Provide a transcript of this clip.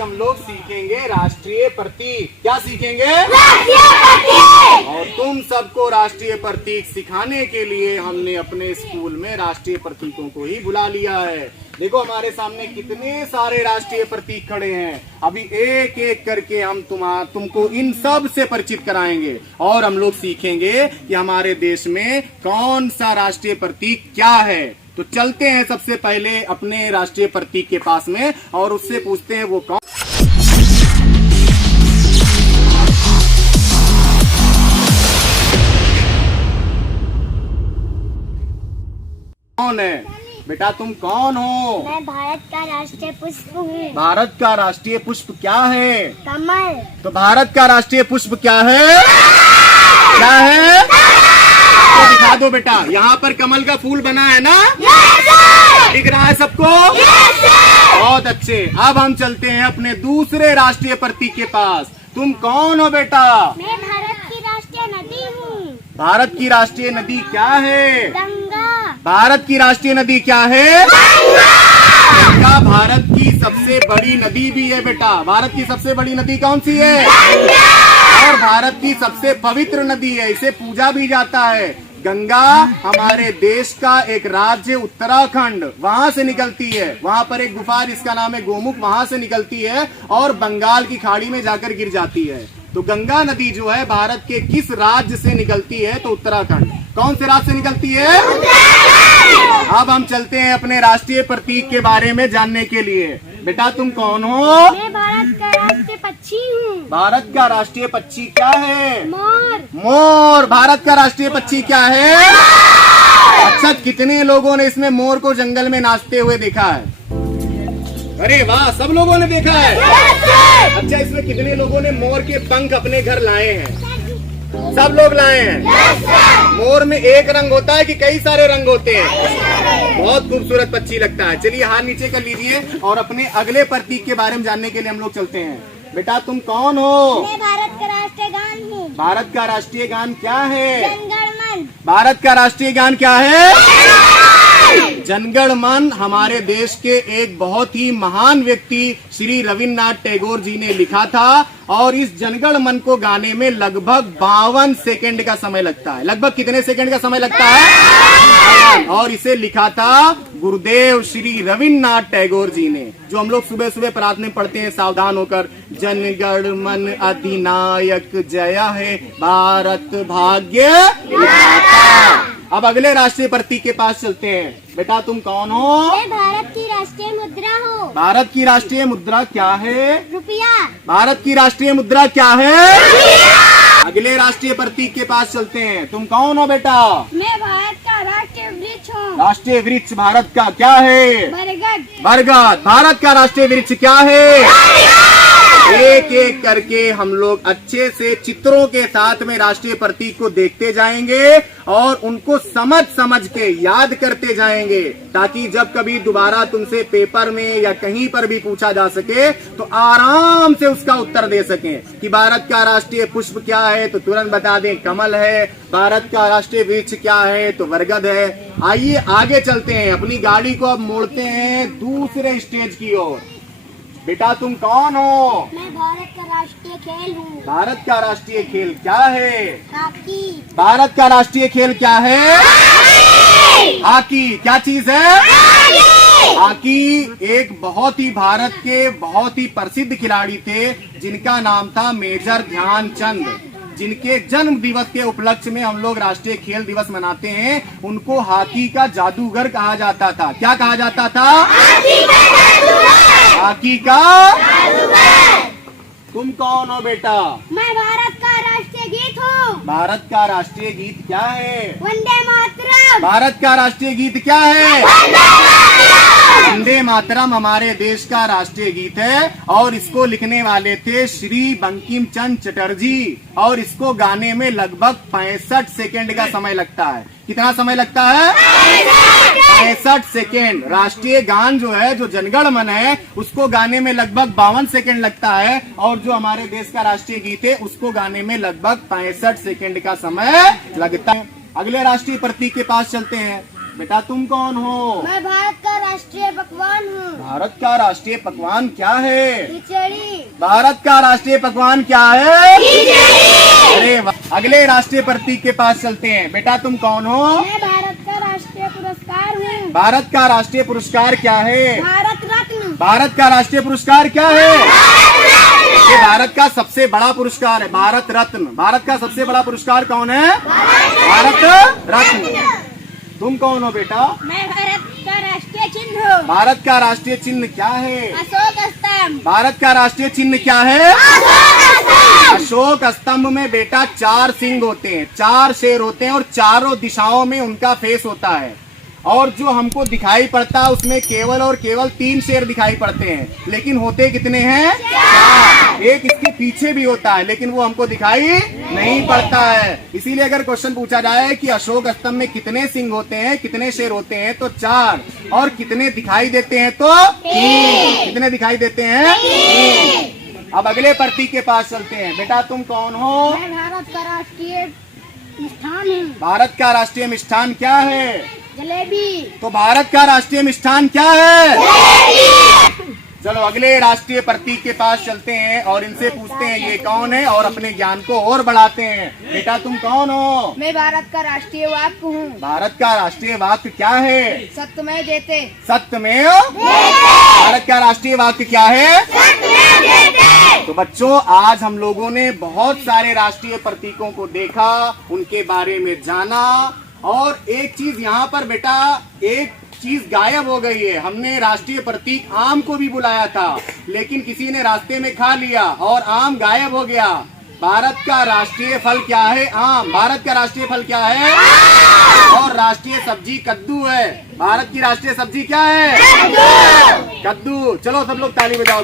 आज हम लोग सीखेंगे राष्ट्रीय प्रतीक। क्या सीखेंगे? राष्ट्रीय प्रतीक। और तुम सबको राष्ट्रीय प्रतीक सिखाने के लिए हमने अपने स्कूल में राष्ट्रीय प्रतीकों को ही बुला लिया है। देखो हमारे सामने कितने सारे राष्ट्रीय प्रतीक खड़े हैं। अभी एक एक करके हम तुमको इन सब से परिचित कराएंगे और हम लोग सीखेंगे कि हमारे देश में कौन सा राष्ट्रीय प्रतीक क्या है। तो चलते हैं सबसे पहले अपने राष्ट्रीय प्रतीक के पास में और उससे पूछते हैं वो कौन है। बेटा तुम कौन हो? मैं भारत का राष्ट्रीय पुष्प हूँ। भारत का राष्ट्रीय पुष्प क्या है? कमल। तो भारत का राष्ट्रीय पुष्प क्या है? क्या है? तो दिखा दो बेटा, यहाँ पर कमल का फूल बना है ना? दिख रहा है सबको? बहुत अच्छे। अब हम चलते हैं अपने दूसरे राष्ट्रीय प्रतीक के पास। तुम कौन हो बेटा? मैं भारत की राष्ट्रीय नदी हूँ। भारत की राष्ट्रीय नदी क्या है? गंगा। भारत की राष्ट्रीय नदी क्या है? गंगा भारत की सबसे बड़ी नदी भी है बेटा। भारत की सबसे बड़ी नदी कौन सी है? और भारत की सबसे पवित्र नदी है, इसे पूजा भी जाता है। गंगा हमारे देश का एक राज्य उत्तराखंड, वहां से निकलती है। वहां पर एक गुफा जिसका नाम है गोमुख, वहां से निकलती है और बंगाल की खाड़ी में जाकर गिर जाती है। तो गंगा नदी जो है भारत के किस राज्य से निकलती है? तो उत्तराखंड। कौन से राज्य से निकलती है? अब हम चलते हैं अपने राष्ट्रीय प्रतीक के बारे में जानने के लिए। बेटा तुम कौन हो? मैं भारत का राष्ट्रीय पक्षी हूँ। भारत का राष्ट्रीय पक्षी क्या है? मोर। मोर भारत का राष्ट्रीय पक्षी क्या है? अच्छा, कितने लोगों ने इसमें मोर को जंगल में नाचते हुए देखा है? अरे वाह, सब लोगों ने देखा है। अच्छा, इसमें कितने लोगों ने मोर के पंख अपने घर लाए हैं? सब लोग लाए हैं। मोर में एक रंग होता है कि कई सारे रंग होते हैं? बहुत खूबसूरत पक्षी लगता है। चलिए हाथ नीचे कर लीजिए और अपने अगले प्रतीक के बारे में जानने के लिए हम लोग चलते हैं। बेटा तुम कौन हो? मैं भारत का राष्ट्रीय गान हूँ। भारत का राष्ट्रीय गान क्या है? जनगण मन। भारत का राष्ट्रीय गान क्या है? जनगण मन हमारे देश के एक बहुत ही महान व्यक्ति श्री रविन्द्रनाथ टैगोर जी ने लिखा था और इस जनगण मन को गाने में लगभग 52 सेकंड का समय लगता है। लगभग कितने सेकंड का समय लगता है? और इसे लिखा था गुरुदेव श्री रविन्द्रनाथ टैगोर जी ने, जो हम लोग सुबह सुबह प्रार्थना पढ़ते हैं सावधान होकर, जनगण मन अधिनायक जय हे भारत भाग्य विधाता। अब अगले राष्ट्रीय प्रतीक के पास चलते हैं। बेटा तुम कौन हो? मैं भारत की राष्ट्रीय मुद्रा हूँ। भारत की राष्ट्रीय मुद्रा क्या है? रुपया। भारत की राष्ट्रीय मुद्रा क्या है? अगले राष्ट्रीय प्रतीक के पास चलते हैं। तुम कौन हो बेटा? मैं भारत का राष्ट्रीय वृक्ष हूँ। राष्ट्रीय वृक्ष भारत का क्या है? बरगद। बरगद भारत का राष्ट्रीय वृक्ष क्या है? एक एक करके हम लोग अच्छे से चित्रों के साथ में राष्ट्रीय प्रतीक को देखते जाएंगे और उनको समझ समझ के याद करते जाएंगे, ताकि जब कभी दोबारा तुमसे पेपर में या कहीं पर भी पूछा जा सके तो आराम से उसका उत्तर दे सकें कि भारत का राष्ट्रीय पुष्प क्या है तो तुरंत बता दें कमल है। भारत का राष्ट्रीय वृक्ष क्या है तो बरगद है। आइए आगे चलते हैं, अपनी गाड़ी को अब मोड़ते हैं दूसरे स्टेज की ओर। बेटा तुम कौन हो? मैं भारत का राष्ट्रीय खेल हूँ। भारत का राष्ट्रीय खेल क्या है? हॉकी। भारत का राष्ट्रीय खेल क्या है? हॉकी। क्या चीज है? हॉकी एक बहुत ही भारत के बहुत ही प्रसिद्ध खिलाड़ी थे जिनका नाम था मेजर ध्यानचंद, जिनके जन्म दिवस के उपलक्ष्य में हम लोग राष्ट्रीय खेल दिवस मनाते हैं। उनको हॉकी का जादूगर कहा जाता था। क्या कहा जाता था? हॉकी का जादूगर। तुम कौन हो बेटा? मैं भारत का राष्ट्रीय गीत हूँ। भारत का राष्ट्रीय गीत क्या है? वंदे मातरम। भारत का राष्ट्रीय गीत क्या है? वंदे मातरम हमारे देश का राष्ट्रीय गीत है और इसको लिखने वाले थे श्री बंकिम चंद्र चटर्जी और इसको गाने में लगभग 65 सेकेंड का समय लगता है। कितना समय लगता है? 65 सेकेंड। राष्ट्रीय गान जो है, जो जनगण मन है, उसको गाने में लगभग 52 सेकेंड लगता है और जो हमारे देश का राष्ट्रीय गीत है उसको गाने में लगभग 65 सेकेंड का समय लगता है। अगले राष्ट्रीय प्रतीक के पास चलते हैं। बेटा तुम कौन हो? मैं भारत का राष्ट्रीय पकवान हूँ। भारत का राष्ट्रीय पकवान क्या है? खिचड़ी। भारत का राष्ट्रीय पकवान क्या है? अरे वाह। अगले राष्ट्रीय प्रतीक के पास चलते हैं। बेटा तुम कौन हो? मैं भारत का राष्ट्रीय पुरस्कार हूँ। भारत का राष्ट्रीय पुरस्कार क्या है? भारत रत्न। भारत का राष्ट्रीय पुरस्कार क्या है? ये भारत का सबसे बड़ा पुरस्कार है, भारत रत्न। भारत का सबसे बड़ा पुरस्कार कौन है? भारत रत्न। तुम कौन हो बेटा? मैं भारत का राष्ट्रीय चिन्ह हूँ। भारत का राष्ट्रीय चिन्ह क्या है? अशोक स्तंभ। भारत का राष्ट्रीय चिन्ह क्या है? अशोक स्तंभ में बेटा 4 सिंह होते हैं, 4 शेर होते हैं और चारों दिशाओं में उनका फेस होता है। और जो हमको दिखाई पड़ता है उसमें केवल और केवल 3 शेर दिखाई पड़ते हैं, लेकिन होते कितने हैं? 4। एक इसके पीछे भी होता है लेकिन वो हमको दिखाई नहीं पड़ता है। इसीलिए अगर क्वेश्चन पूछा जाए कि अशोक स्तंभ में कितने सिंह होते हैं, कितने शेर होते हैं, तो 4। और कितने दिखाई देते हैं, तो 3। कितने दिखाई देते हैं? 3। अब अगले प्रतीक के पास चलते हैं। बेटा तुम कौन हो? मैं भारत का राष्ट्रीय मिष्ठान हूँ। भारत का राष्ट्रीय मिष्ठान क्या है? जलेबी। तो भारत का राष्ट्रीय मिष्ठान क्या है? चलो अगले राष्ट्रीय प्रतीक के पास चलते हैं और इनसे पूछते हैं ये कौन है और अपने ज्ञान को और बढ़ाते हैं। बेटा तुम कौन हो? मैं भारत का राष्ट्रीय वाक्य हूँ। भारत का राष्ट्रीय वाक्य क्या है? सत्यमेव जयते। सत्यमेव। भारत का राष्ट्रीय वाक्य क्या है? तो बच्चों आज हम लोगों ने बहुत सारे राष्ट्रीय प्रतीकों को देखा, उनके बारे में जाना। और एक चीज यहाँ पर बेटा, एक चीज गायब हो गई है। हमने राष्ट्रीय प्रतीक आम को भी बुलाया था लेकिन किसी ने रास्ते में खा लिया और आम गायब हो गया। भारत का राष्ट्रीय फल क्या है? आम। भारत का राष्ट्रीय फल क्या है? और राष्ट्रीय सब्जी कद्दू है। भारत की राष्ट्रीय सब्जी क्या है? कद्दू। चलो सब लोग ताली बजाओ।